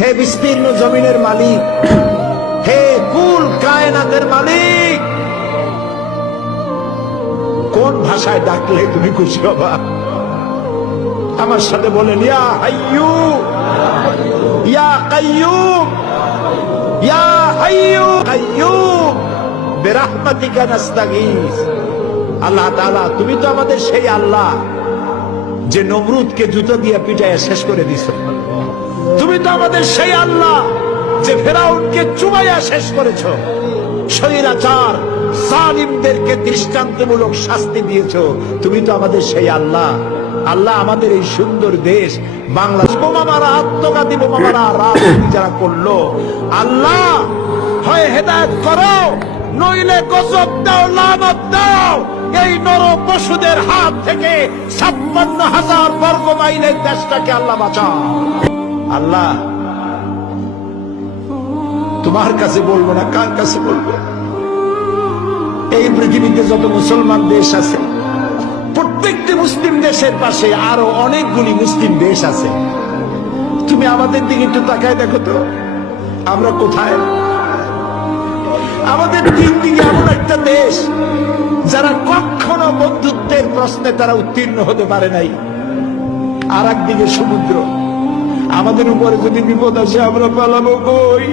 হে বিস্তীর্ণ জমিনের মালিক, হে কুল কায়নাতের মালিক, কোন ভাষায় ডাকলে তুমি খুশি হবা? আমার সাথে বলেন, ইয়া হাইয়ু ইয়া কাইয়ুম, ইয়া হাইয়ু কাইয়ুম বিরহমাতিকা নাস্তাগীস। আল্লাহ তাআলা, তুমি তো আমাদের সেই আল্লাহ যে নমরুদকে জুতো দিয়ে পিটাইয়া শেষ করে দিছ। তুমি তো আমাদের সেই আল্লাহ যে ফেরাউনকে চুবাইয়া শেষ করেছো। স্বৈরাচার জালিমদেরকে দৃষ্টান্তমূলক শাস্তি দিয়েছো। তুমি তো আমাদের সেই আল্লাহ। আল্লাহ, আমাদের এই সুন্দর দেশ বাংলাদেশ বোমা মারা, আত্মঘাতী বোমা মারা রাজনীতি যারা করলো, আল্লাহ হয় হেদায়েত করো, নইলে গজব দাও, লানত দাও। এই নর পশুদের হাত থেকে 56,000 বর্গ মাইলের দেশটাকে আল্লাহ বাঁচাও। আল্লাহ, তোমার কাছে বলবো না, কার কাছে বলবো? এই পৃথিবীতে যত মুসলমান দেশ আছে, প্রত্যেকটি মুসলিম দেশের পাশে আরো অনেকগুলি মুসলিম দেশ আছে। তুমি আমাদের দিকে একটু তাকায় দেখো তো, আমরা কোথায়? আমাদের দিকে এমন একটা দেশ যারা কখনো বন্ধুত্বের প্রশ্নে তারা উত্তীর্ণ হতে পারে নাই, আর একদিকে সমুদ্র। আমাদের উপরে যদি বিপদ আসে আমরা পালাবো কই?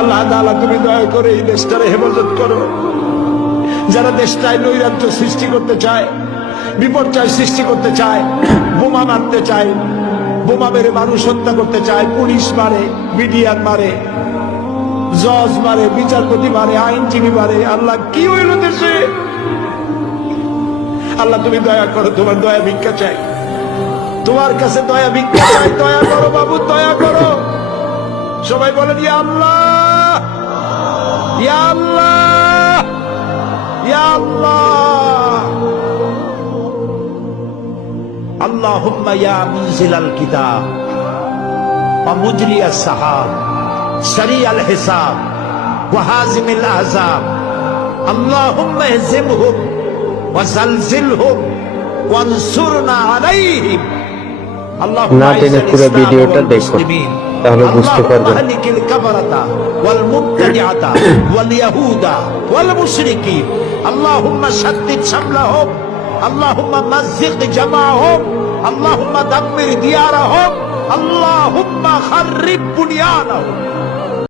আল্লাহ তাআলা, তুমি দয়া করে এই দেশটারে হেফাজত করো। যারা দেশটায় নৈরাজ্য সৃষ্টি করতে চায়, বিপর্যয় সৃষ্টি করতে চায়, বোমা মারতে চায়, বোমা মেরে মানুষ হত্যা করতে চায়, পুলিশ মারে, মিডিয়ার মারে, জজ মারে, বিচারপতি মারে, আইনজীবী মারে। আল্লাহ, কি হইল দেশে? আল্লাহ, তুমি দয়া করো, তোমার দয়া ভিক্ষা চাই, তোমার কাছে দয়া ভিক্ষা চাই। দয়া করো বাবু, দয়া করো। সবাই বলেন, ইয়া আল্লাহ, ইয়া আল্লাহ, ইয়া আল্লাহ। আল্লাহুম্মা ইয়া মুনজিলাল কিতাব ওয়া মুজরিয়াস সাহাব সারিয়াল হিসাব ওয়া হাজিমিল আহজাব, আল্লাহুম্মা ইহজিমহুম ওয়া জালজিলহুম ওয়ানসুরনা আলাইহিম। না টেনে পুরো ভিডিওটা দেখুন, তাহলে বুঝতে পারবেন। আল্লাহুম্মা শাদ্দিদ শামলাহুম, আল্লাহুম্মা মাযজিক জামাআহুম, আল্লাহুম্মা দাম্মির দিয়ারাহুম, আল্লাহুম্মা খাররিব বুনিয়ানাহুম।